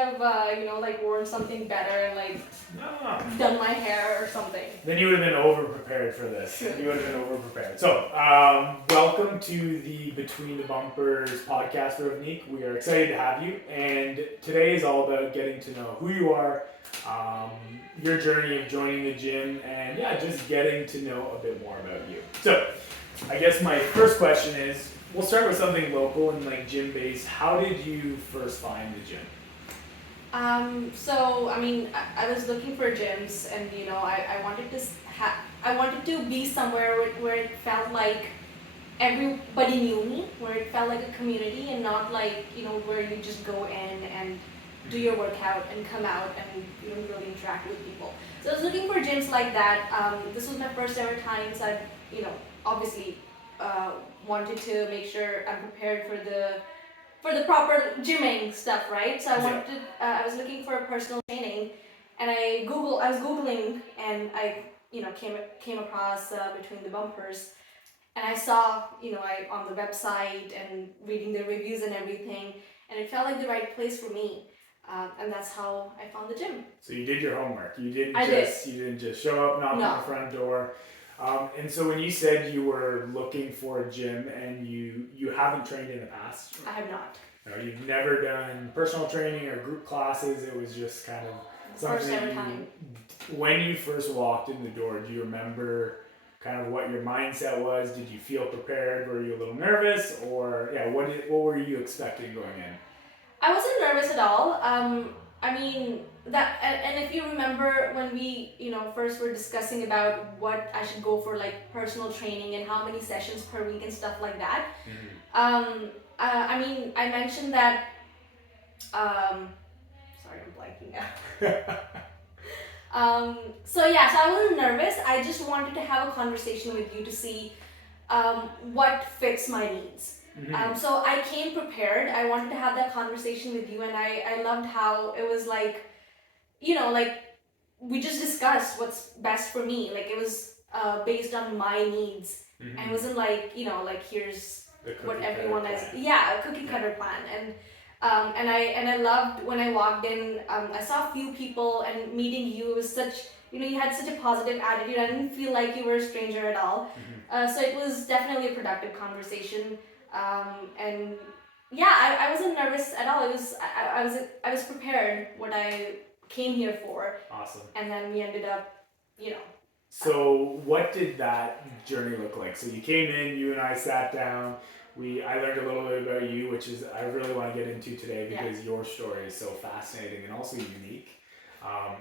have, like worn something better and like done my hair or something. Then you would have been over prepared for this. True. You would have been over prepared. So, welcome to the Between the Bumpers podcast, Ravneek. We are excited to have you, and today is all about getting to know who you are, your journey of joining the gym, and just getting to know a bit more about you. So, I guess my first question is, we'll start with something local and like gym based. How did you first find the gym? I was looking for gyms, and I wanted to I wanted to be somewhere where it felt like everybody knew me, where it felt like a community, and not like where you just go in and do your workout and come out and really interact with people. So I was looking for gyms like that. This was my first ever time, so I obviously wanted to make sure I'm prepared for the proper gymming stuff, right? So I was looking for personal training, and I was googling, and I came across Between the Bumpers, and I saw I on the website and reading the reviews and everything, and it felt like the right place for me, and that's how I found the gym. So you did your homework. You didn't just show up, knock on the front door. And so when you said you were looking for a gym and you haven't trained in the past? I have not. No, you've never done personal training or group classes. It was just kind of something first ever time. When you first walked in the door, do you remember kind of what your mindset was? Did you feel prepared? Were you a little nervous? Or what were you expecting going in? I wasn't nervous at all. And if you remember when we, first were discussing about what I should go for, like personal training and how many sessions per week and stuff like that. Mm-hmm. I mentioned that. Sorry, I'm blanking now. So I wasn't nervous. I just wanted to have a conversation with you to see what fits my needs. Mm-hmm. So I came prepared. I wanted to have that conversation with you, and I loved how it was like, we just discussed what's best for me. Like it was based on my needs, mm-hmm. and it wasn't like here's what everyone has. Yeah, a cookie cutter plan. And I loved when I walked in. I saw a few people, and meeting you was such. You had such a positive attitude. I didn't feel like you were a stranger at all. Mm-hmm. So it was definitely a productive conversation. I wasn't nervous at all. It was I was prepared what I came here for. Awesome. And then we ended up, So what did that journey look like? So you came in, you and I sat down. I learned a little bit about you, which is I really want to get into today because your story is so fascinating and also unique.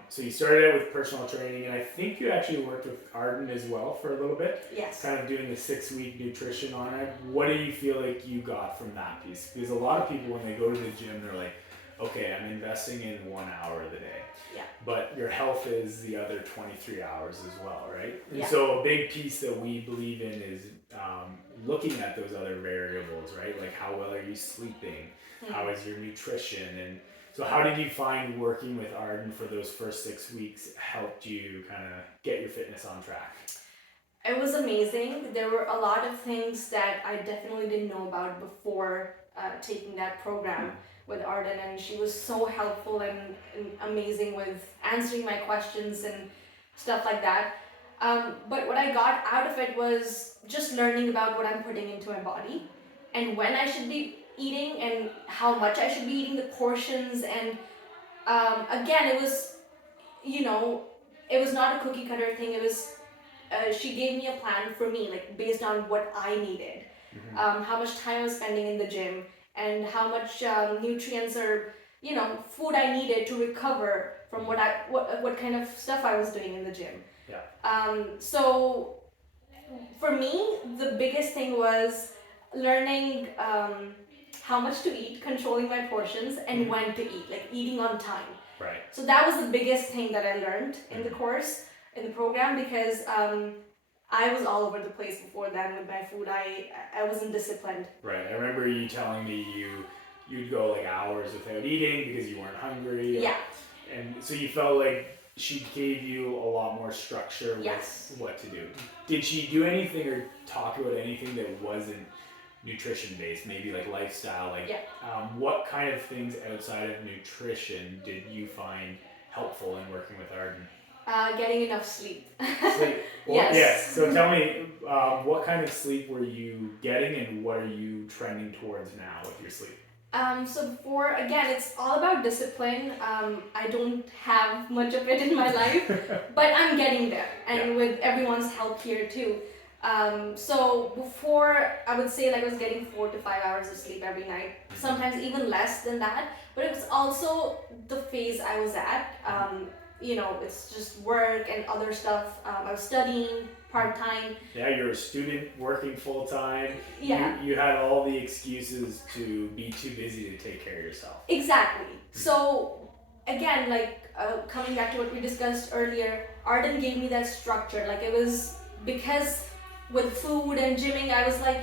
So you started out with personal training, and I think you actually worked with Arden as well for a little bit. Yes. Kind of doing the 6-week nutrition on it. What do you feel like you got from that piece? Because a lot of people, when they go to the gym, they're like, okay, I'm investing in 1 hour of the day. Yeah. But your health is the other 23 hours as well, right? And yeah. So a big piece that we believe in is looking at those other variables, right? Like how well are you sleeping? Mm-hmm. How is your nutrition? And so how did you find working with Arden for those first 6 weeks helped you kind of get your fitness on track? It was amazing. There were a lot of things that I definitely didn't know about before taking that program with Arden, and she was so helpful and amazing with answering my questions and stuff like that. But what I got out of it was just learning about what I'm putting into my body and when I should be eating and how much I should be eating, the portions, and again, it was, it was not a cookie cutter thing. It was, she gave me a plan for me, like based on what I needed, mm-hmm. How much time I was spending in the gym, and how much nutrients or food I needed to recover from what kind of stuff I was doing in the gym. Yeah. So for me, the biggest thing was learning how much to eat, controlling my portions, and mm-hmm. when to eat, like eating on time. Right. So that was the biggest thing that I learned in the course, in the program, because I was all over the place before then with my food. I wasn't disciplined. Right. I remember you telling me you'd go like hours without eating because you weren't hungry. Yeah. And so you felt like she gave you a lot more structure yes. with what to do. Did she do anything or talk about anything that wasn't nutrition based, maybe like lifestyle, like Yeah. what kind of things outside of nutrition did you find helpful in working with Arden? Getting enough sleep. Sleep. Well, yes. So tell me, what kind of sleep were you getting, and what are you trending towards now with your sleep? So before, again, it's all about discipline. I don't have much of it in my life, but I'm getting there, and Yeah. with everyone's help here too. So before, I would say like I was getting 4 to 5 hours of sleep every night, sometimes even less than that. But it was also the phase I was at. It's just work and other stuff. I was studying part time. Yeah, you're a student working full time. Yeah. You had all the excuses to be too busy to take care of yourself. Exactly. So again, coming back to what we discussed earlier, Arden gave me that structure. Like it was because with food and gymming, I was like,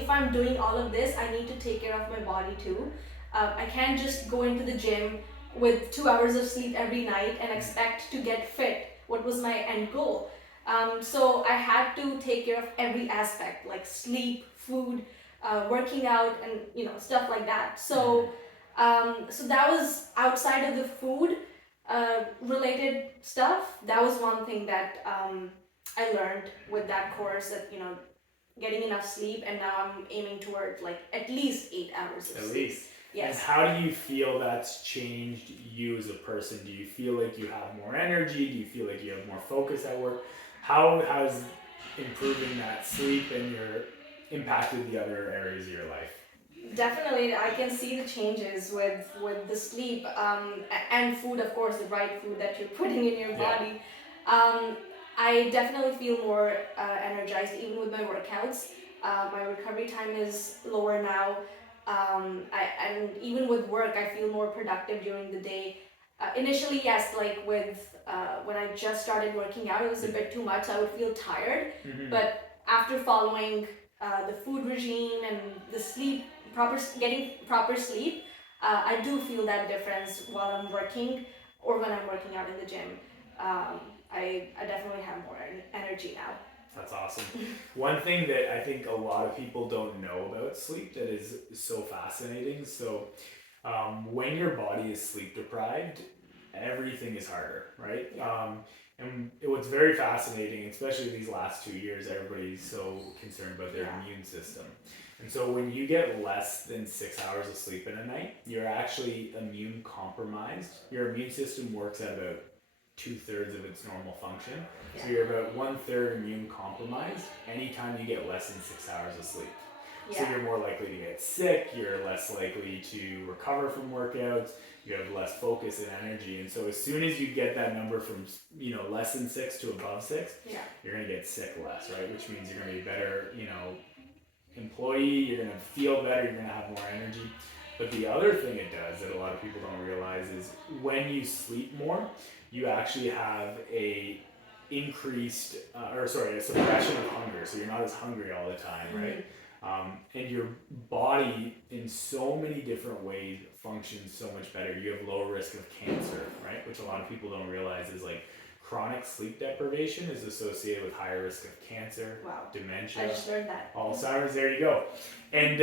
if I'm doing all of this, I need to take care of my body too. I can't just go into the gym with 2 hours of sleep every night and expect to get fit. What was my end goal? So I had to take care of every aspect, like sleep, food, working out, and stuff like that. So that was outside of the food related stuff. That was one thing that I learned with that course, that getting enough sleep, and now I'm aiming toward like at least 8 hours of At sleep. least. Yes. And how do you feel that's changed you as a person? Do you feel like you have more energy? Do you feel like you have more focus at work? How has improving that sleep and your impacted the other areas of your life? Definitely, I can see the changes with the sleep, and food, of course, the right food that you're putting in your body. I definitely feel more energized even with my workouts. My recovery time is lower now. And even with work, I feel more productive during the day. Initially, yes, like when I just started working out, it was a bit too much. I would feel tired, but after following the food regime and the sleep, getting proper sleep, I do feel that difference while I'm working or when I'm working out in the gym. I definitely have more energy now. That's awesome. One thing that I think a lot of people don't know about sleep that is so fascinating. So, when your body is sleep deprived, everything is harder, right? And what's very fascinating, especially these last 2 years, everybody's so concerned about their immune system. And so when you get less than 6 hours of sleep in a night, you're actually immune compromised. Your immune system works at about 2/3 of its normal function. So you're about 1/3 immune compromised anytime you get less than 6 hours of sleep. So you're more likely to get sick, you're less likely to recover from workouts, you have less focus and energy. And so as soon as you get that number from less than 6 to above 6, you're gonna get sick less, right? Which means you're gonna be better, employee, you're gonna feel better, you're gonna have more energy. But the other thing it does that a lot of people don't realize is when you sleep more, you actually have a suppression of hunger. So you're not as hungry all the time, right? And your body, in so many different ways, functions so much better. You have lower risk of cancer, right? Which a lot of people don't realize is like chronic sleep deprivation is associated with higher risk of cancer, dementia. I just learned that. Alzheimer's, there you go. And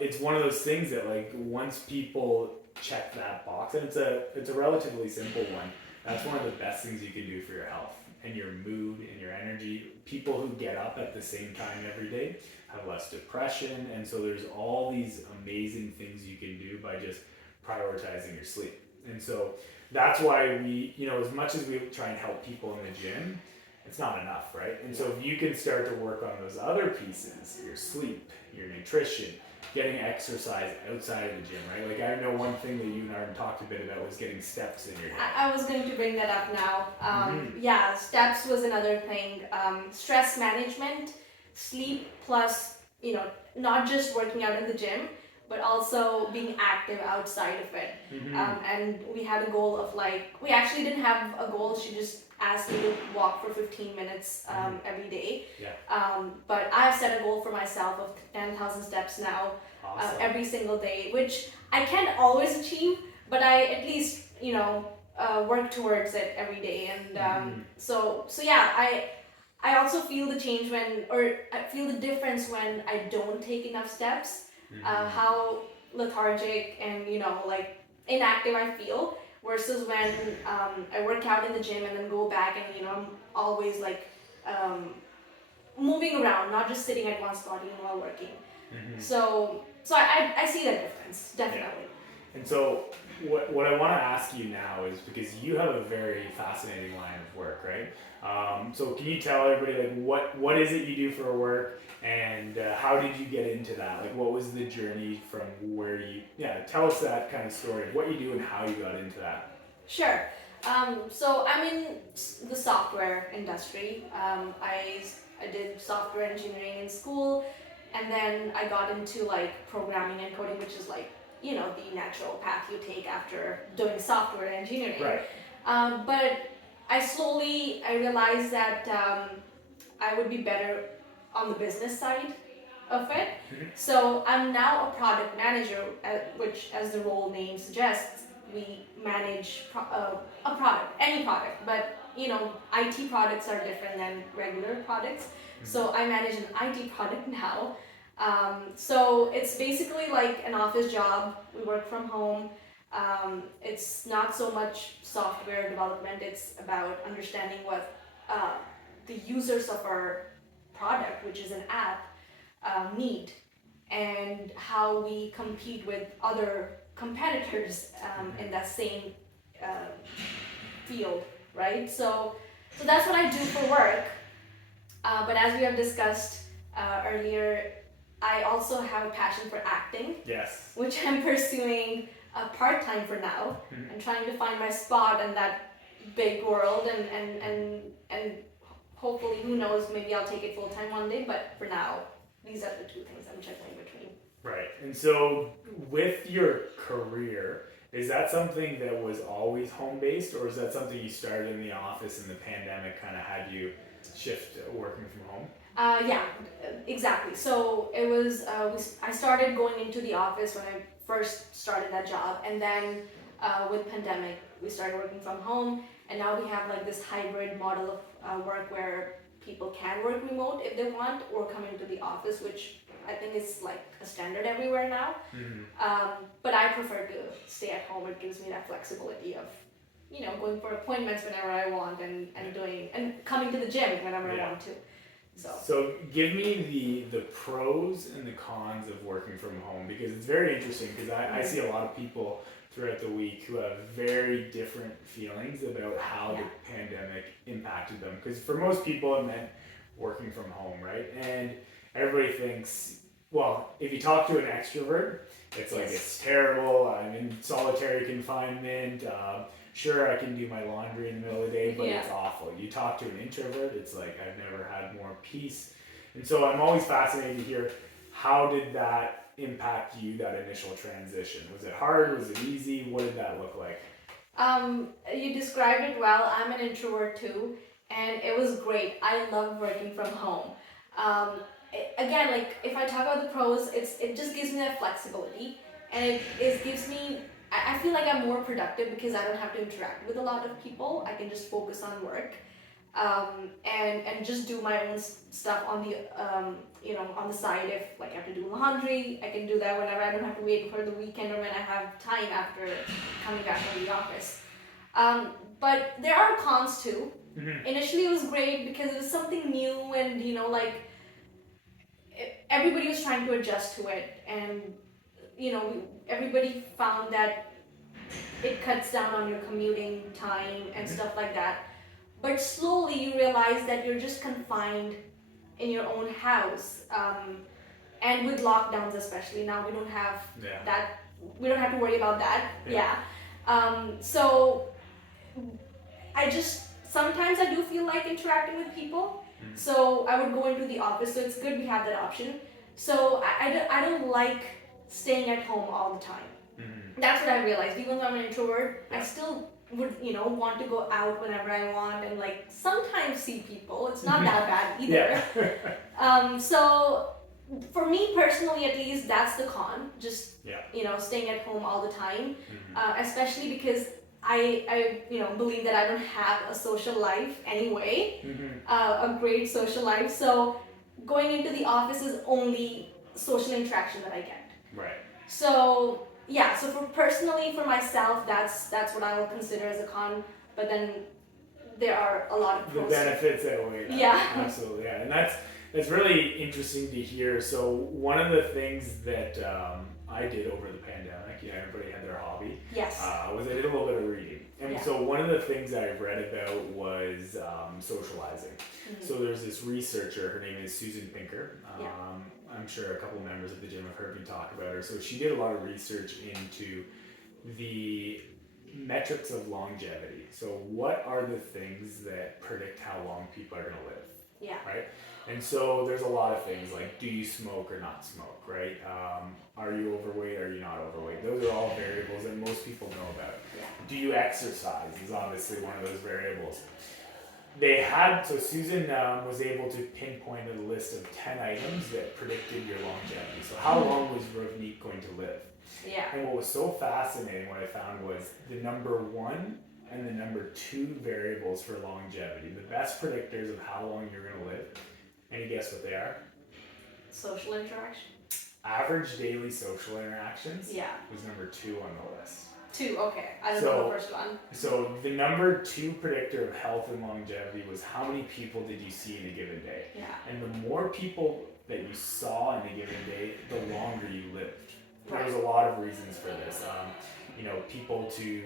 it's one of those things that like once people check that box, and it's a relatively simple one, that's one of the best things you can do for your health and your mood and your energy. People who get up at the same time every day have less depression, and so there's all these amazing things you can do by just prioritizing your sleep. And so that's why we, as much as we try and help people in the gym, it's not enough, right? And so if you can start to work on those other pieces, your sleep, your nutrition, getting exercise outside of the gym, right? Like I know one thing that you and I talked a bit about was getting steps in your day. I was going to bring that up now. Steps was another thing. Stress management, sleep, plus, not just working out in the gym, but also being active outside of it. And we had a goal of we actually didn't have a goal. She just asked me to walk for 15 minutes every day. But I've set a goal for myself of 10,000 steps now, every single day, which I can't always achieve, but I at least, work towards it every day. And so yeah, I also feel the change or I feel the difference when I don't take enough steps. How lethargic and like inactive I feel versus when I work out in the gym and then go back and I'm always like um, moving around, not just sitting at one spot even while working. So I see that difference definitely. And so, what I want to ask you now is because you have a very fascinating line of work, right? So, can you tell everybody like what is it you do for work, and how did you get into that? Like, what was the journey from where you? Yeah, tell us that kind of story of what you do and how you got into that. Sure. So I'm in the software industry. I did software engineering in school, and then I got into like programming and coding, which is like the natural path you take after doing software engineering. Right. But I realized that I would be better on the business side of it. So I'm now a product manager, which, as the role name suggests, we manage a product, any product. But IT products are different than regular products. So I manage an IT product now. So it's basically like an office job. We work from home. It's not so much software development. It's about understanding what the users of our product, which is an app, need, and how we compete with other competitors in that same field, right? So that's what I do for work. But as we have discussed earlier, I also have a passion for acting. Yes. Which I'm pursuing part-time for now. I'm trying to find my spot in that big world, and hopefully, who knows, maybe I'll take it full-time one day, but for now, these are the two things I'm juggling between. Right. And so with your career, is that something that was always home-based, or is that something you started in the office and the pandemic kind of had you shift working from home? Yeah, exactly. So it was, I started going into the office when I first started that job, and then with pandemic, we started working from home, and now we have like this hybrid model of work where people can work remote if they want, or come into the office, which I think is like a standard everywhere now. But I prefer to stay at home. It gives me that flexibility of going for appointments whenever I want, and doing and coming to the gym whenever I want to. So give me the pros and the cons of working from home, because it's very interesting, because I see a lot of people throughout the week who have very different feelings about how the pandemic impacted them. Because for most people it meant working from home, right? And everybody thinks, well, if you talk to an extrovert, it's like it's terrible, I'm in solitary confinement, sure, I can do my laundry in the middle of the day, but it's awful. You talk to an introvert, it's like, I've never had more peace. And so I'm always fascinated to hear, how did that impact you, that initial transition? Was it hard? Was it easy? What did that look like? You described it well. I'm an introvert too, and it was great. I love working from home. Again, like if I talk about the pros, it just gives me that flexibility, and it gives me. I feel like I'm more productive because I don't have to interact with a lot of people. I can just focus on work, and just do my own stuff on the on the side. If like I have to do laundry, I can do that whenever. I don't have to wait for the weekend or when I have time after coming back from the office. But there are cons too. Initially, it was great because it was something new, and everybody was trying to adjust to it, and everybody found that it cuts down on your commuting time and stuff like that. But slowly you realize that you're just confined in your own house, and with lockdowns especially now, we don't have that. We don't have to worry about that. So I just sometimes I do feel like interacting with people. So I would go into the office. So it's good we have that option. So I don't like staying at home all the time. That's what I realized. Even though I'm an introvert, I still would want to go out whenever I want, and like sometimes see people. It's not that bad either. So for me personally, at least, that's the con. Just staying at home all the time, especially because I believe that I don't have a social life anyway, Mm-hmm. a great social life. So going into the office is only social interaction that I get. Right. So yeah, so for myself, that's what I will consider as a con. But then there are a lot of The pros. benefits outweigh that. Yeah. Absolutely, yeah, and that's really interesting to hear. So one of the things that I did over the pandemic, everybody had their hobby. Yes. Was I did a little bit of reading, and Yeah. so one of the things I read about was socializing. Mm-hmm. So there's this researcher. Her name is Susan Pinker. Yeah. I'm sure a couple of members of the gym have heard me talk about her. So she did a lot of research into the metrics of longevity. So what are the things that predict how long people are going to live? Yeah. Right? And so there's a lot of things like, do you smoke or not smoke, right? Are you overweight or are you not overweight? Those are all variables that most people know about. Yeah. Do you exercise is obviously one of those variables. So Susan was able to pinpoint a list of 10 items that predicted your longevity. So how long was Ravneek going to live? Yeah. And what was so fascinating, what I found was the number 1 and the number 2 variables for longevity, the best predictors of how long you're going to live. Any guess what they are? Social interaction. Average daily social interactions. Yeah. Was number 2 on the list. 2, okay. I don't know the first one. So the number 2 predictor of health and longevity was how many people did you see in a given day. Yeah. And the more people that you saw in a given day, the longer you lived. Right. There's a lot of reasons for this. People to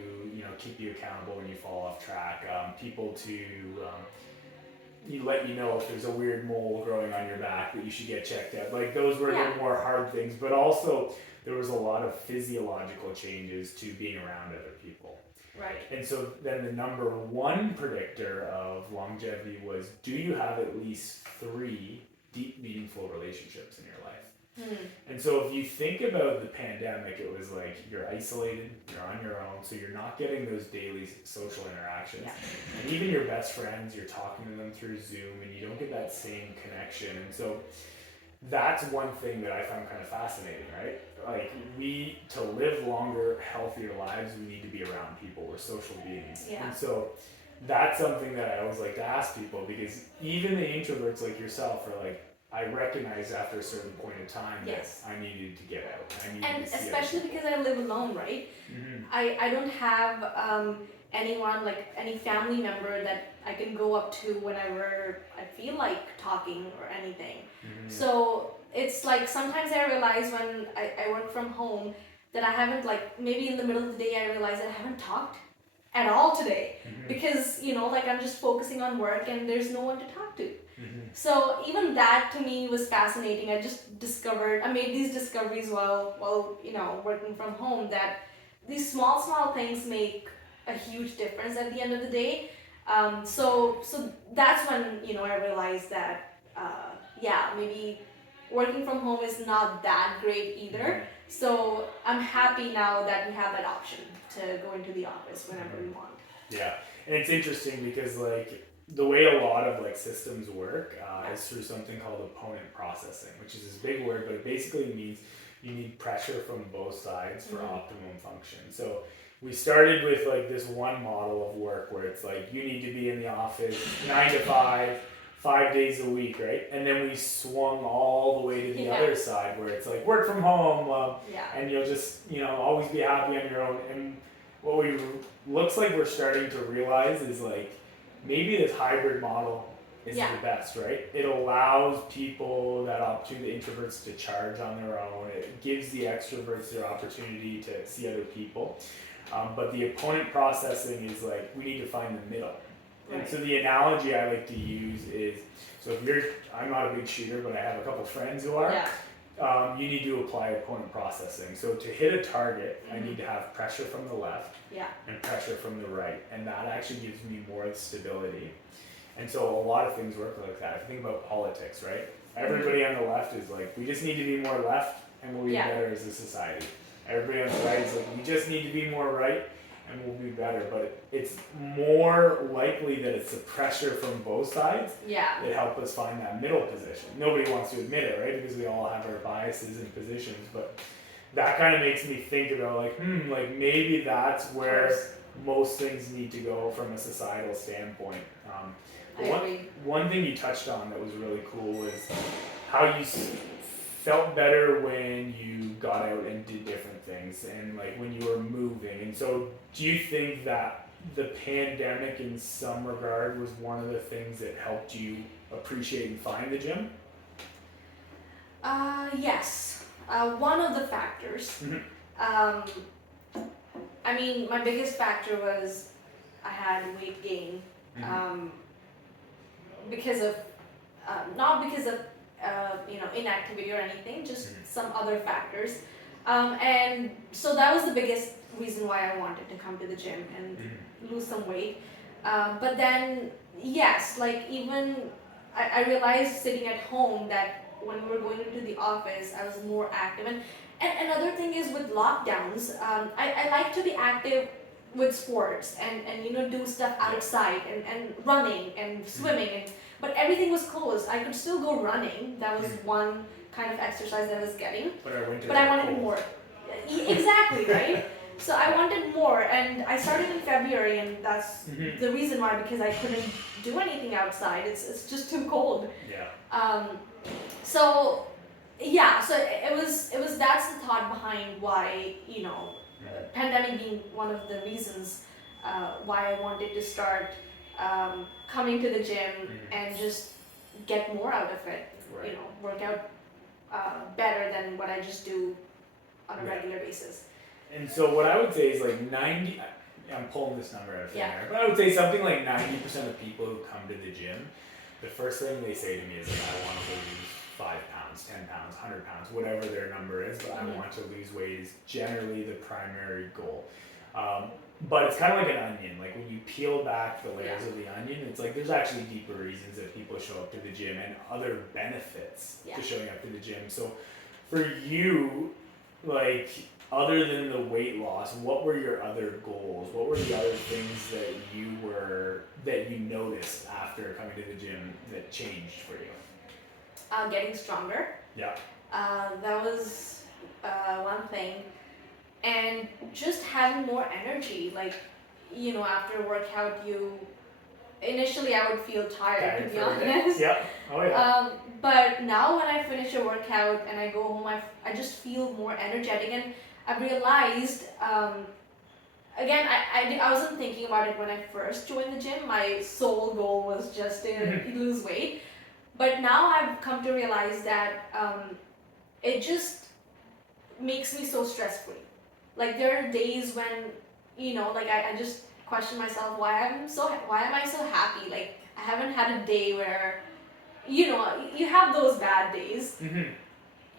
keep you accountable when you fall off track. People to let you know if there's a weird mole growing on your back that you should get checked out. Like those were the more hard things, but also there was a lot of physiological changes to being around other people. Right. And so then the number 1 predictor of longevity was, do you have at least 3 deep, meaningful relationships in your life? And so if you think about the pandemic, it was like you're isolated, you're on your own, so you're not getting those daily social interactions. Yeah. And even your best friends, you're talking to them through Zoom and you don't get that same connection. And so that's one thing that I found kind of fascinating, right? Like to live longer, healthier lives, we need to be around people. We're social beings. Yeah. And so that's something that I always like to ask people, because even the introverts like yourself are like, I recognized after a certain point in time that I needed to get out. And especially because I live alone, right? Mm-hmm. I don't have anyone, like any family member that I can go up to whenever I feel like talking or anything. Mm-hmm. So it's like sometimes I realize when I work from home that I haven't, like maybe in the middle of the day I realize that I haven't talked at all today. Mm-hmm. Because I'm just focusing on work and there's no one to talk to. Mm-hmm. So even that to me was fascinating. I made these discoveries while working from home, that these small things make a huge difference at the end of the day. So that's when I realized that maybe working from home is not that great either. Mm-hmm. So I'm happy now that we have that option to go into the office whenever we want. Yeah, and it's interesting because the way a lot of systems work is through something called opponent processing, which is this big word, but it basically means you need pressure from both sides for optimum function. So we started with this one model of work where it's you need to be in the office 9 to 5 days a week, right? And then we swung all the way to the other side where it's work from home, and you'll just always be happy on your own. And what looks like we're starting to realize is maybe this hybrid model is the best, right? It allows people that opportunity, the introverts, to charge on their own. It gives the extroverts their opportunity to see other people. But the opponent processing is we need to find the middle. Right. And so the analogy I like to use is, so I'm not a big shooter, but I have a couple friends who are. Yeah. You need to apply opponent processing. So to hit a target, I need to have pressure from the left and pressure from the right. And that actually gives me more stability. And so a lot of things work like that. If you think about politics, right? Everybody on the left is we just need to be more left and we'll be better as a society. Everybody on the right is we just need to be more right and we'll be better. But it's more likely that it's the pressure from both sides that help us find that middle position. Nobody wants to admit it, right? Because we all have our biases and positions. But that kind of makes me think about maybe that's where most things need to go from a societal standpoint. I But agree. one thing you touched on that was really cool was how you felt better when you got out and did different things, and like when you were moving. And so, do you think that the pandemic, in some regard, was one of the things that helped you appreciate and find the gym? Yes. One of the factors. Mhm. Um, I mean, my biggest factor was I had weight gain. Um, because of not because of inactivity or anything, just some other factors, and so that was the biggest reason why I wanted to come to the gym and lose some weight. But then yes, like even I realized sitting at home that when we were going into the office I was more active, and another thing is with lockdowns, I like to be active with sports and do stuff outside and running and swimming, but everything was closed. I could still go running. That was one kind of exercise that I was getting. But I wanted more. Exactly, right? So I wanted more, and I started in February, and that's the reason why, because I couldn't do anything outside. It's just too cold. Yeah. So yeah, so it was that's the thought behind why pandemic being one of the reasons why I wanted to start coming to the gym and just get more out of it. Right. Work out better than what I just do on a regular basis. And so what I would say is like 90, I'm pulling this number out of thin air, but I would say something like 90% of people who come to the gym, the first thing they say to me is like, I want to lose 5 pounds, 10 pounds, 100 pounds, whatever their number is, but I want to lose weight is generally the primary goal. But it's kind of like an onion. Like when you peel back the layers of the onion, it's like there's actually deeper reasons that people show up to the gym and other benefits to showing up to the gym. So for you, like other than the weight loss, what were your other goals? What were the other things that you noticed after coming to the gym that changed for you? Getting stronger. Yeah. That was one thing. And just having more energy, like after a workout, initially I would feel tired, to be honest. Yeah. Oh yeah. But now when I finish a workout and I go home, I just feel more energetic, and I realized again I wasn't thinking about it when I first joined the gym. My sole goal was just to lose weight, but now I've come to realize that it just makes me so stress free. Like there are days when like I just question myself why am I so happy? Like I haven't had a day where you have those bad days.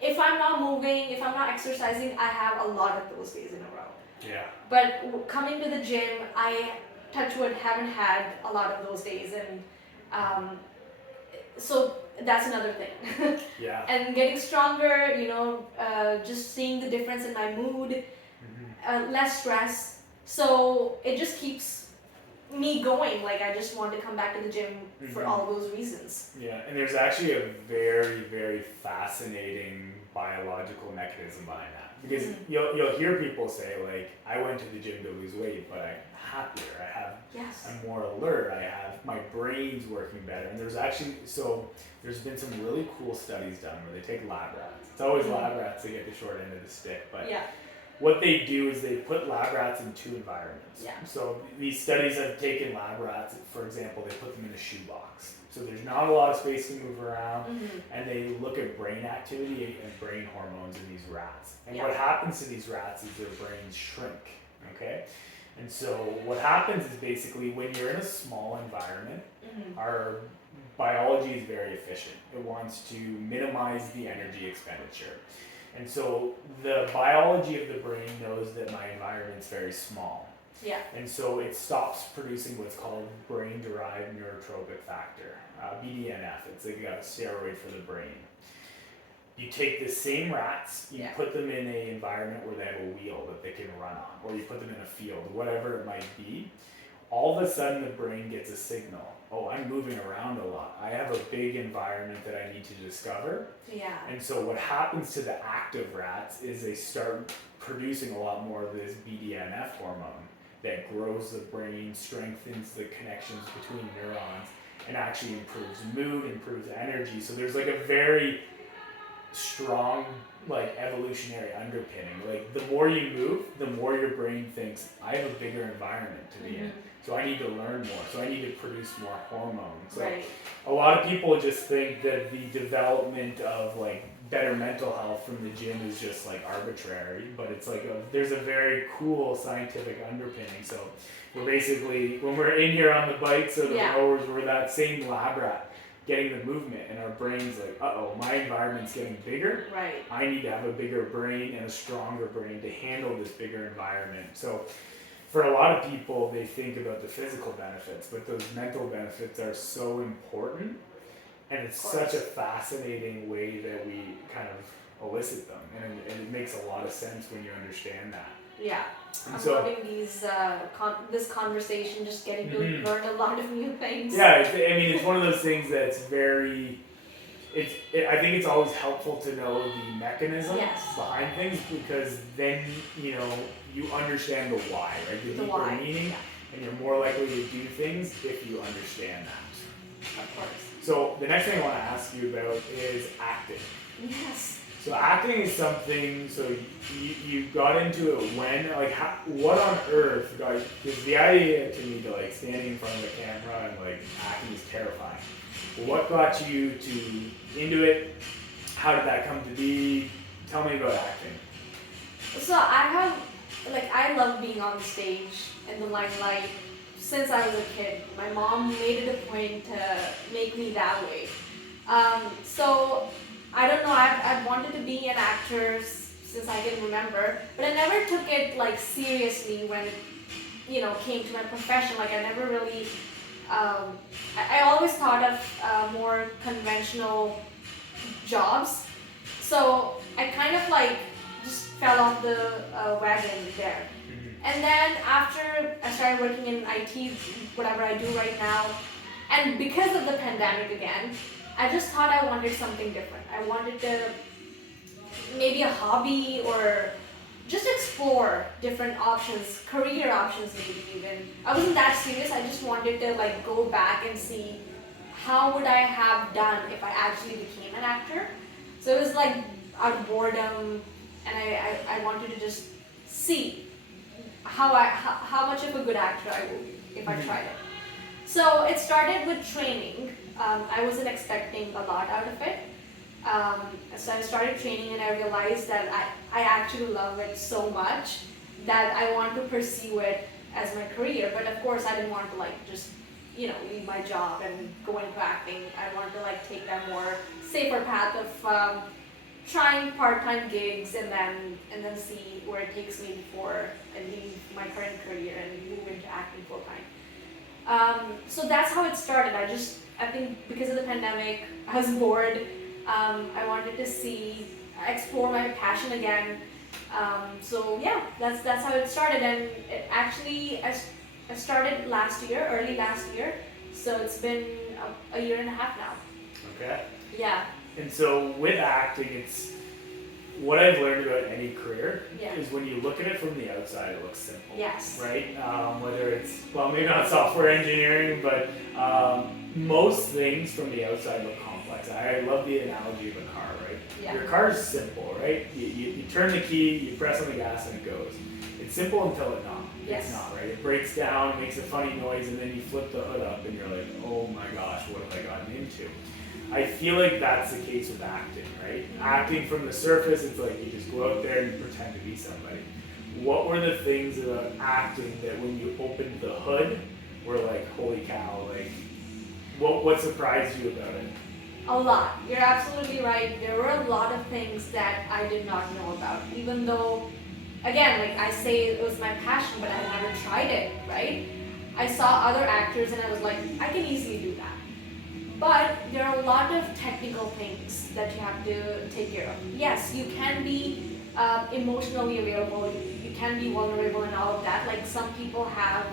If I'm not moving, if I'm not exercising, I have a lot of those days in a row. Yeah. But coming to the gym, I touch wood haven't had a lot of those days, and so that's another thing. Yeah. And getting stronger, just seeing the difference in my mood, less stress. So it just keeps me going. Like I just want to come back to the gym for all those reasons. Yeah, and there's actually a very, very fascinating biological mechanism behind that. Because you'll hear people say like, I went to the gym to lose weight, but I'm happier. I'm more alert. My brain's working better. And there's been some really cool studies done where they take lab rats. It's always lab rats that get the short end of the stick, but what they do is they put lab rats in 2 environments. Yeah. So these studies have taken lab rats, for example, they put them in a shoebox. So there's not a lot of space to move around, and they look at brain activity and brain hormones in these rats. And what happens to these rats is their brains shrink, okay? And so what happens is basically when you're in a small environment, our biology is very efficient. It wants to minimize the energy expenditure. And so the biology of the brain knows that my environment's very small. Yeah. And so it stops producing what's called brain-derived neurotrophic factor, BDNF. It's like a steroid for the brain. You take the same rats, you put them in an environment where they have a wheel that they can run on, or you put them in a field, whatever it might be. All of a sudden the brain gets a signal. Oh, I'm moving around a lot. I have a big environment that I need to discover. Yeah. And so what happens to the active rats is they start producing a lot more of this BDNF hormone. that grows the brain, strengthens the connections between neurons, and actually improves mood, improves energy. So there's like a very strong like evolutionary underpinning. Like the more you move, the more your brain thinks I have a bigger environment to be in. So I need to learn more. So I need to produce more hormones. So Right. a lot of people just think that the development of like better mental health from the gym is just like arbitrary, but it's like there's a very cool scientific underpinning. So we're basically, when we're in here on the bikes or the Yeah. rowers, we're that same lab rat getting the movement, and our brain's like, uh-oh, my environment's getting bigger. Right. I need to have a bigger brain and a stronger brain to handle this bigger environment. So for a lot of people, they think about the physical benefits, but those mental benefits are so important, and it's such a fascinating way that we kind of elicit them, and it makes a lot of sense when you understand that. Yeah. And I'm so, loving this conversation, just getting to learn a lot of new things. yeah, I mean, it's one of those things that's very, I think it's always helpful to know the mechanism Yes. behind things, because then, you know, you understand the why, right? The The deeper why. meaning, Yeah. and you're more likely to do things if you understand that. Of course. So the next thing I want to ask you about is acting. Yes. So acting is something, so you got into it when, like, what on earth got you, because the idea to me to like standing in front of the camera and like acting is terrifying. What got you into it? How did that come to be? Tell me about acting. So I love being on stage in the limelight since I was a kid. My mom made it a point to make me that way. So I don't know, I've wanted to be an actor since I can remember, but I never took it like seriously when it, came to my profession. Like I never really, I always thought of more conventional jobs. So I kind of like just fell off the wagon there. And then after I started working in IT, whatever I do right now, and because of the pandemic again, I just thought I wanted something different. I wanted to maybe a hobby or just explore different options, career options maybe even. I wasn't that serious. I just wanted to like go back and see how would I have done if I actually became an actor. So it was like out of boredom, and I wanted to just see how much of a good actor I would be if I tried it. So it started with training. I wasn't expecting a lot out of it. So I started training and I realized that I actually love it so much that I want to pursue it as my career. But of course I didn't want to like just, leave my job and go into acting. I wanted to like take that more safer path of trying part-time gigs and then see where it takes me before I leave my current career and move into acting full-time. So that's how it started. I think because of the pandemic, I was bored. I wanted to explore my passion again. So yeah, that's how it started. And it actually, I started early last year. So it's been a year and a half now. Okay. Yeah. And so with acting, it's what I've learned about any career Yeah. is when you look at it from the outside, it looks simple. Yes. Right? Whether it's, well, maybe not software engineering, but most things from the outside look complex. I love the analogy of a car, right? Yeah. Your car is simple, right? You turn the key, you press on the gas, and it goes. It's simple until it's not. Yes. It's not, right? It breaks down, makes a funny noise, and then you flip the hood up and you're like, oh my gosh, what have I gotten into? I feel like that's the case with acting, right? Acting from the surface, it's like you just go out there and you pretend to be somebody. What were the things about acting that when you opened the hood were like, holy cow, like, what surprised you about it? A lot. You're absolutely right. There were a lot of things that I did not know about, even though, again, like I say it was my passion, but I never tried it, right? I saw other actors and I was like, I can easily do that. But there are a lot of technical things that you have to take care of. Yes, you can be emotionally available, you can be vulnerable and all of that. Like some people have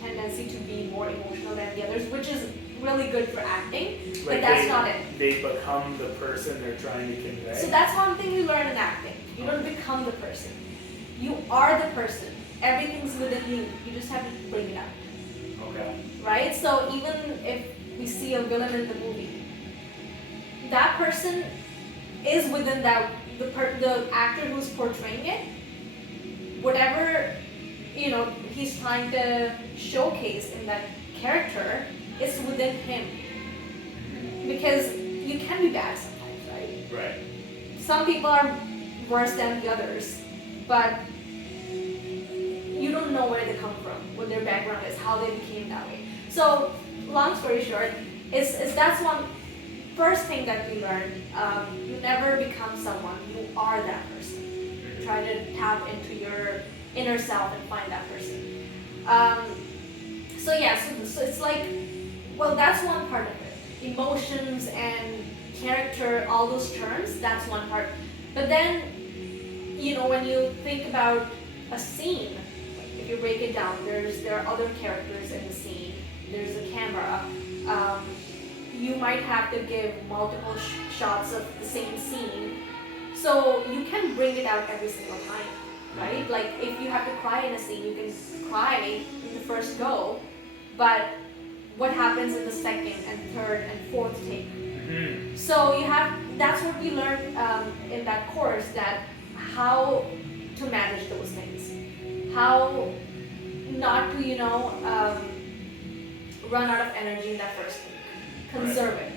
tendency to be more emotional than the others, which is really good for acting, but that's not it. They become the person they're trying to convey. So that's one thing we learn in acting. You don't become the person. You are the person. everything's within you. You just have to bring it out. Okay. Right? So even if we see a villain in the movie, that person is within that the actor who's portraying it. Whatever he's trying to showcase in that character is within him. Because you can be bad sometimes, right? Right. Some people are worse than the others, but you don't know where they come from, what their background is, how they became that way. So, long story short, is that's one first thing that we learned. You never become someone, you are that person. Try to tap into your inner self and find that person. So it's like, well, that's one part of it. Emotions and character, all those terms, that's one part. But then, when you think about a scene, if you break it down, there are other characters in the scene. There's a camera. You might have to give multiple shots of the same scene, so you can bring it out every single time, right? Like if you have to cry in a scene, you can cry in the first go, but what happens in the second and third and fourth take? So that's what we learned in that course, that how to manage those things, how not to run out of energy in that first take, conserve it.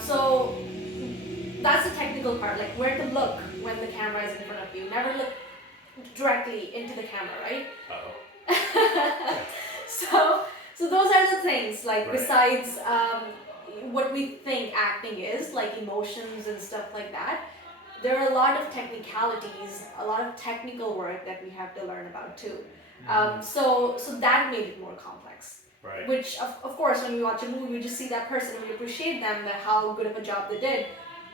So that's the technical part, like where to look when the camera is in front of you. Never look directly into the camera, right? Uh-oh. So those are the things, like Right. besides what we think acting is, like emotions and stuff like that. There are a lot of technicalities, a lot of technical work that we have to learn about too. So that made it more complex. Right. Which of course, when we watch a movie, we just see that person and we appreciate them, that how good of a job they did.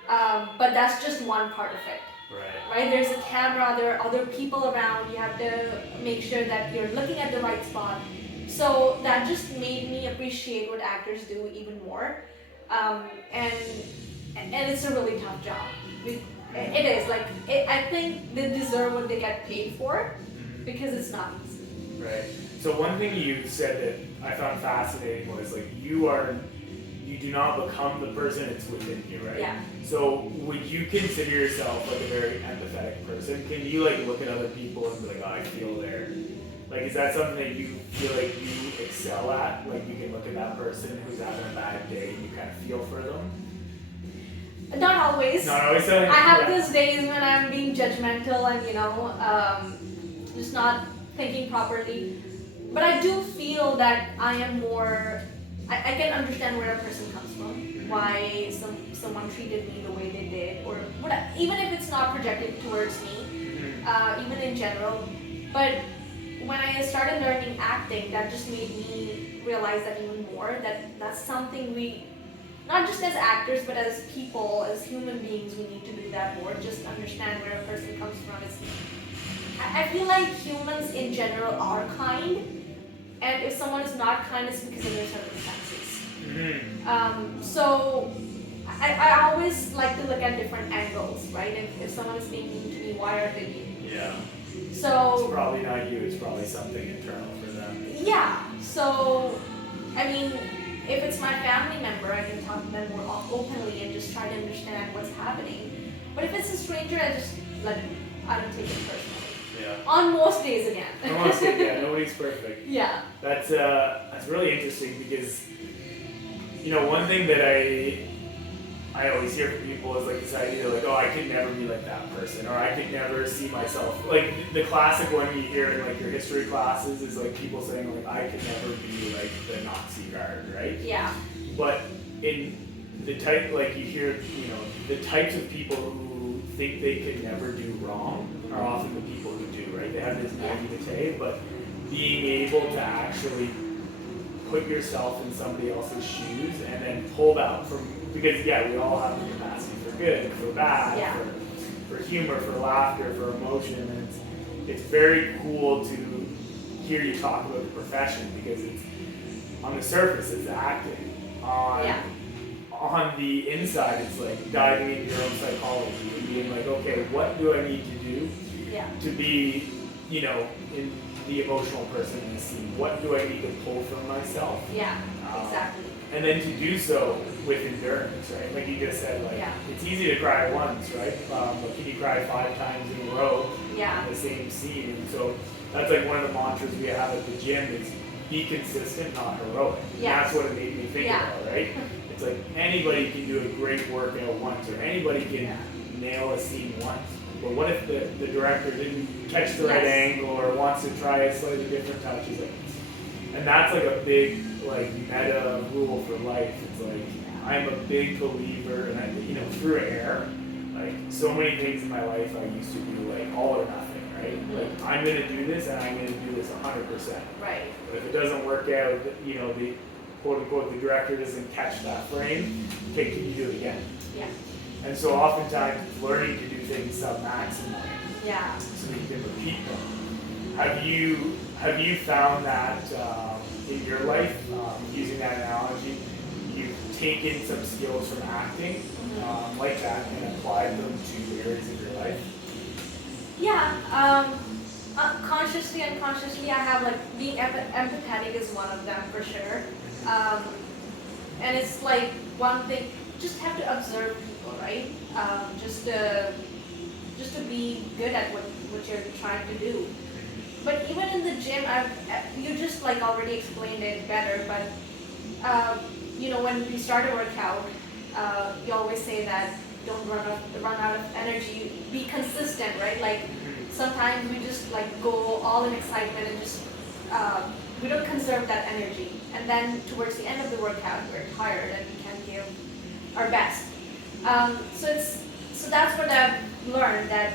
But that's just one part of it. Right? There's a camera, there are other people around, you have to make sure that you're looking at the right spot. So that just made me appreciate what actors do even more. And it's a really tough job. It is, like, I think they deserve what they get paid for, because it's not easy. Right. So one thing you said that I found fascinating was, like, you do not become the person, it's within you, right? Yeah. So would you consider yourself like a very empathetic person? Can you like look at other people and be like, oh, I feel there? Like, is that something that you feel like you excel at? Like, you can look at that person who's having a bad day and you kind of feel for them? Not always. Not always. So, I have those days when I'm being judgmental and just not thinking properly. But I do feel that I am more. I can understand where a person comes from, why someone treated me the way they did, or what, even if it's not projected towards me, even in general. But when I started learning acting, that just made me realize that even more, that's something we, not just as actors, but as people, as human beings, we need to do that more, just understand where a person comes from. I feel like humans in general are kind, and if someone is not kind, it's because of their circumstances. So I always like to look at different angles, right? If someone is being mean to me, why are they mean? Yeah. So it's probably not you, it's probably something internal for them. Yeah. So I mean, if it's my family member, I can talk to them more openly and just try to understand what's happening. But if it's a stranger, I just let it be. I don't take it personally. Yeah. On most days again. Almost, yeah, nobody's perfect. Yeah. That's really interesting because, one thing that I always hear from people is like this idea like, oh, I could never be like that person, or I could never see myself. Like the classic one you hear in like your history classes is like people saying like, I could never be like the Nazi guard, right? Yeah. But in the type, like you hear, the types of people who think they could never do wrong are often the people who do, right? They have this naivete, but being able to actually put yourself in somebody else's shoes and then pull that from, because we all have the capacity for good, for bad, for humor, for laughter, for emotion, and it's very cool to hear you talk about the profession, because it's, on the surface it's acting, on the inside it's like diving into your own psychology and being like, okay, what do I need to do to be, in the emotional person in the scene. What do I need to pull from myself? Yeah, exactly. And then to do so with endurance, right? Like you just said, like it's easy to cry once, right? But can you cry 5 times in a row in the same scene? And so that's like one of the mantras we have at the gym is be consistent, not heroic. And that's what it made me think about, right? It's like anybody can do a great workout once, or anybody can nail a scene once. But what if the director didn't catch the right angle or wants to try a slightly different touch? And that's like a big like meta rule for life. It's like I'm a big believer, and through air, like so many things in my life I used to do like all or nothing, right? Like I'm gonna do this and I'm gonna do this 100%. Right. But if it doesn't work out, the quote unquote the director doesn't catch that frame. Okay, can you do it again? Yeah. And so oftentimes it's learning to do things sub-maximally. Yeah. So that you can repeat them. Have you found that in your life, using that analogy, you've taken some skills from acting like that and applied them to areas of your life? Yeah. Consciously, unconsciously, I have like being empathetic is one of them for sure. And it's like one thing, just have to observe people, right? Just to be good at what you're trying to do. But even in the gym, you just like already explained it better. But when we start a workout, you always say that don't run out of energy. Be consistent, right? Like sometimes we just like go all in excitement and just we don't conserve that energy. And then towards the end of the workout, we're tired and we can't give our best. So that's what I've learned, that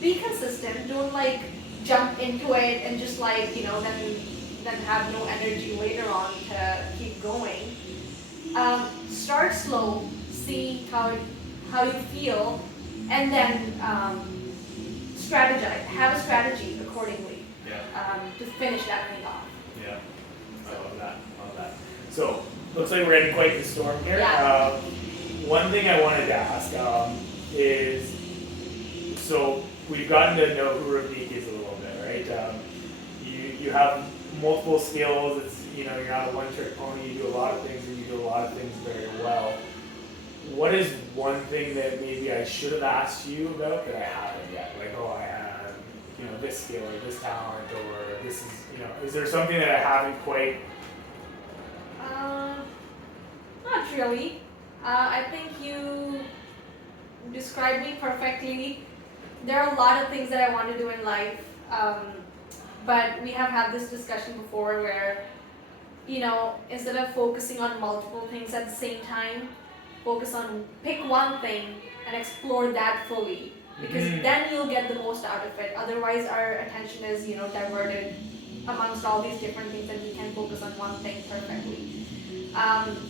be consistent. Don't like jump into it and just like then have no energy later on to keep going. Start slow, see how you feel, and then strategize. Have a strategy accordingly to finish that thing off. Yeah, I love that. So looks like we're in quite the storm here. Yeah. One thing I wanted to ask is, so we've gotten to know who Ravneek is a little bit, right? You have multiple skills. It's you're not a one-trick pony. You do a lot of things, and you do a lot of things very well. What is one thing that maybe I should have asked you about that I haven't yet? Like, I have this skill or this talent, or this is there something that I haven't quite? Not really. I think you described me perfectly. There are a lot of things that I want to do in life, but we have had this discussion before where, instead of focusing on multiple things at the same time, pick one thing and explore that fully, because then you'll get the most out of it. Otherwise, our attention is, diverted amongst all these different things, and we can focus on one thing perfectly.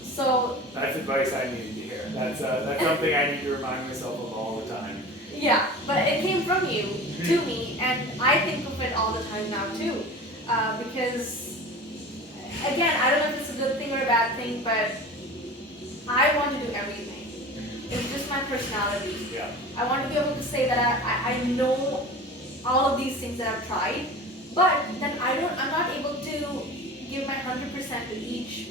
So that's advice I needed to hear. That's something I need to remind myself of all the time. Yeah, but it came from you to me, and I think of it all the time now too. Because, again, I don't know if it's a good thing or a bad thing, but I want to do everything. It's just my personality. Yeah. I want to be able to say that I know all of these things that I've tried, but then I'm not able to give my 100% to each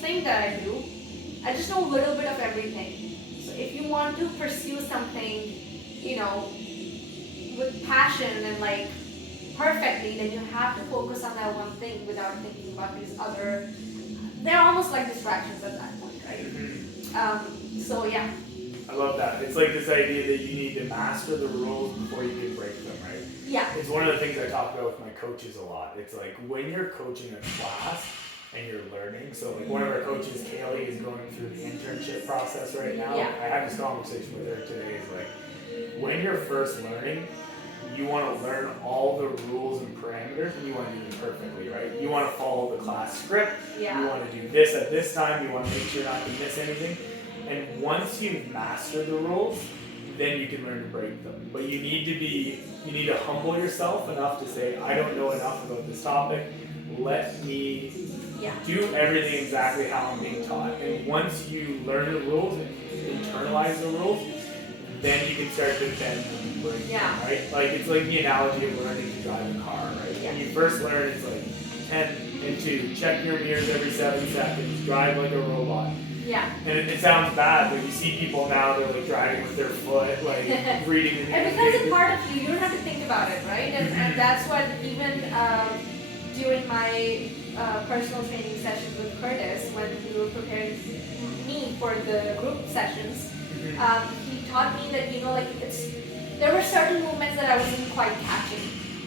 thing that I do. I just know a little bit of everything. So if you want to pursue something, with passion and like perfectly, then you have to focus on that one thing without thinking about these other. They're almost like distractions at that point, right? So yeah. I love that. It's like this idea that you need to master the rules before you can break them, right? Yeah. It's one of the things I talk about with my coaches a lot. It's like when you're coaching a class and you're learning. So like one of our coaches, Kaylee, is going through the internship process right now. Yeah. I had this conversation with her today. It's like when you're first learning, you want to learn all the rules and parameters, and you want to do them perfectly, right? You want to follow the class script. Yeah. You want to do this at this time. You want to make sure not to miss anything. And once you've mastered the rules, then you can learn to break them. But you need to humble yourself enough to say, I don't know enough about this topic. Let me do everything exactly how I'm being taught. And once you learn the rules and internalize the rules, then you can start to bend and break them, Yeah. right? Like it's like the analogy of learning to drive a car, right? Yeah. When you first learn, it's like 10 and 2, check your mirrors every 7 seconds, drive like a robot. Yeah. And it sounds bad, but you see people now, they're like driving with their foot, like reading the And because it's part of you, you don't have to think about it, right? And that's what even during my personal training sessions with Curtis, when we were preparing me for the group sessions, he taught me that, like there were certain movements that I wasn't quite catching.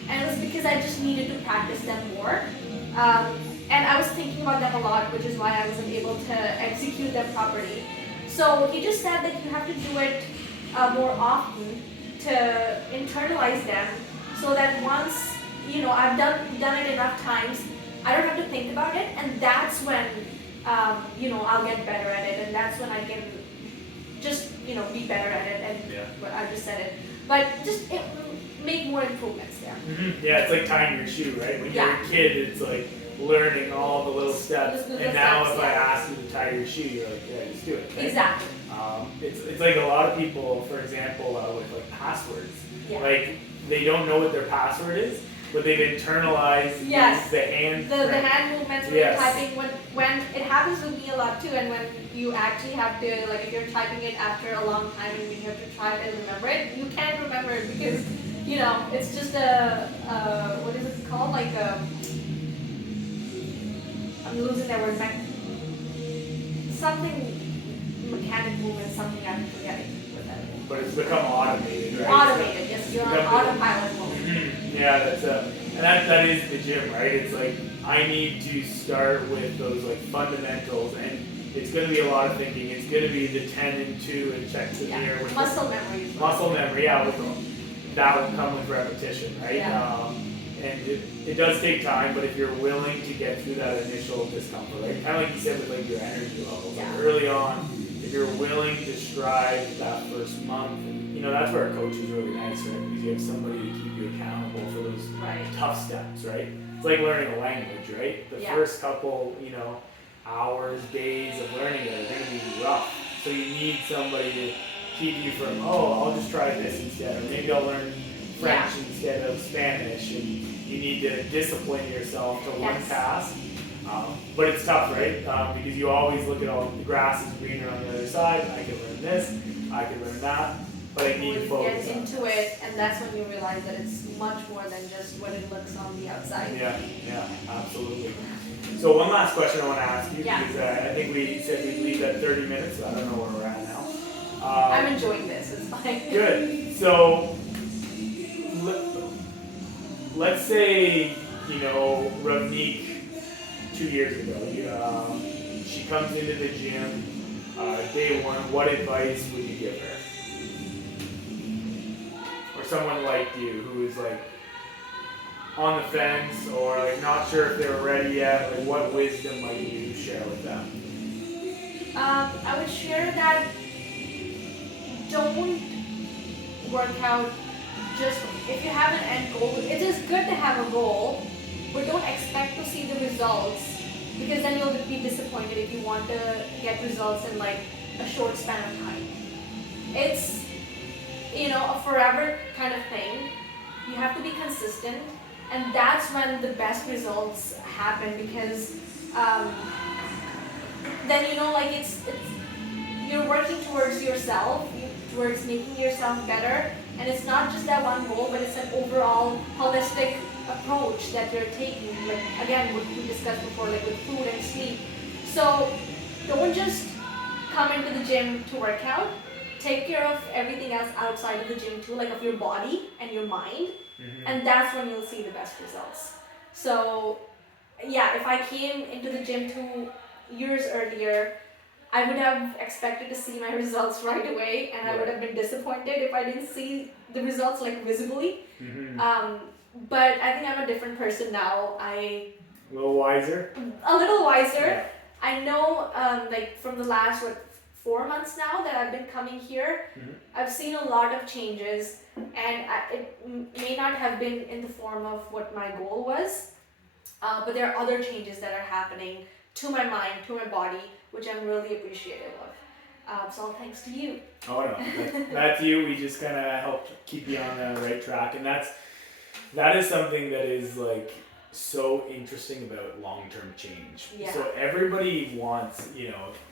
And it was because I just needed to practice them more. And I was thinking about them a lot, which is why I wasn't able to execute them properly. So he just said that you have to do it more often to internalize them, so that once I've done it enough times, I don't have to think about it, and that's when I'll get better at it, and that's when I can just be better at it. And I just said it, but just make more improvements there. Yeah, it's like tying your shoe, right? When you're a kid, it's like learning all the little steps, and now if I ask you to tie your shoe, you're like, yeah, just do it. Right? Exactly. It's like a lot of people, for example, with like passwords, like they don't know what their password is, but they've internalized the hand the hand movements when you're typing. When it happens with me a lot too, and when you actually have to, like, if you're typing it after a long time and you have to try and remember it, you can't remember it because it's just what is it called, like I'm losing that word, something mechanic movement, something I'm forgetting what that is. But it's become automated, right? Automated, yes, you're on autopilot mode. Yeah, that's and that is the gym, right? It's like I need to start with those like fundamentals, and it's going to be a lot of thinking. It's going to be the 10 and 2 and check the mirror. With muscle memory. Muscle memory, that will come with repetition, right? Yeah. And it does take time, but if you're willing to get through that initial discomfort, right? Kind of like you said with like your energy levels, like early on, if you're willing to strive that first month, and that's where a coach is really nice, right? Because you have somebody to keep you accountable for those tough steps, right? It's like learning a language, right? The first couple, hours, days of learning it are going to be rough. So you need somebody to keep you from, I'll just try this instead, or maybe I'll learn French instead of Spanish, and you need to discipline yourself to one task. But it's tough, right? Because you always look at all the grass is greener on the other side. I can learn this, I can learn that, but I need to focus. Get into it, and that's when you realize that it's much more than just what it looks on the outside. Yeah, absolutely. So one last question I want to ask you, because I think we said we'd leave at 30 minutes, so I don't know where we're at now. I'm enjoying this, it's fine. Good. So let's say, Ravneek 2 years ago, she comes into the gym, day one, what advice would you give her? Or someone like you who is like on the fence or like not sure if they're ready yet, like what wisdom might you share with them? I would share that don't work out just if you have an end goal. It is good to have a goal, but don't expect to see the results, because then you'll be disappointed if you want to get results in like a short span of time. It's a forever kind of thing. You have to be consistent, and that's when the best results happen, because then it's you're working towards yourself, towards making yourself better, and it's not just that one goal, but it's an overall holistic approach that you're taking, like again what we discussed before, like with food and sleep. So don't just come into the gym to work out, take care of everything else outside of the gym too, like of your body and your mind, and that's when you'll see the best results. So if I came into the gym 2 years earlier, I would have expected to see my results right away, and I would have been disappointed if I didn't see the results like visibly. But I think I'm a different person now. A little wiser. I know, like from the last 4 months now that I've been coming here, I've seen a lot of changes, and it may not have been in the form of what my goal was, but there are other changes that are happening to my mind, to my body, which I'm really appreciative of. So all thanks to you. Oh no, that's you. We just kind of help keep you on the right track, and that is something that is like so interesting about long-term change. Yeah. So everybody wants,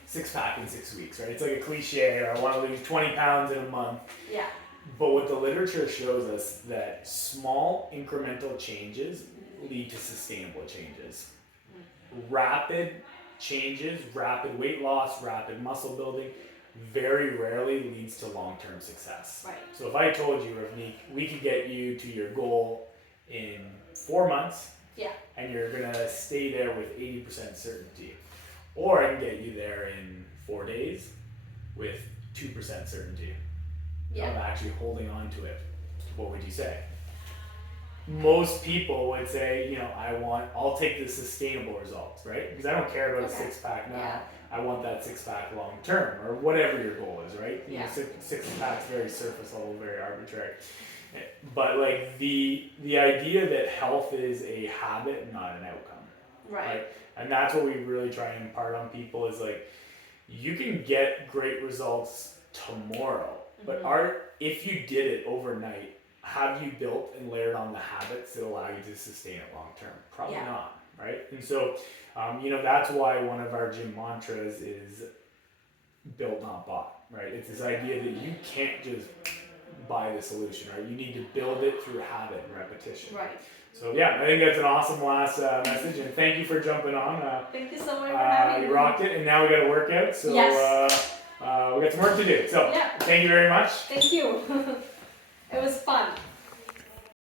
6-pack in 6 weeks, right? It's like a cliche, or I want to lose 20 pounds in a month. Yeah. But what the literature shows us that small incremental changes lead to sustainable changes. Rapid changes, rapid weight loss, rapid muscle building very rarely leads to long-term success. Right. So if I told you, Ravneek, we could get you to your goal in 4 months, yeah, and you're gonna stay there with 80% certainty, or I can get you there in 4 days with 2% certainty yeah, of actually holding on to it, what would you say? Most people would say, I'll take the sustainable results, right? Because I don't care about a 6-pack now. Yeah. I want that 6-pack long term, or whatever your goal is, right? Yeah. 6-pack's very surface level, very arbitrary. But like the idea that health is a habit, not an outcome, right? And that's what we really try and impart on people is like, you can get great results tomorrow, but if you did it overnight, have you built and layered on the habits that allow you to sustain it long term? Probably not, right? And so, that's why one of our gym mantras is built, not bought, right? It's this idea that you can't just buy the solution, right? You need to build it through habit and repetition. Right. So I think that's an awesome last message, and thank you for jumping on. Thank you so much for having me. You rocked it, and now we got to work out. So yes. We got some work to do. So thank you very much. Thank you. It was fun.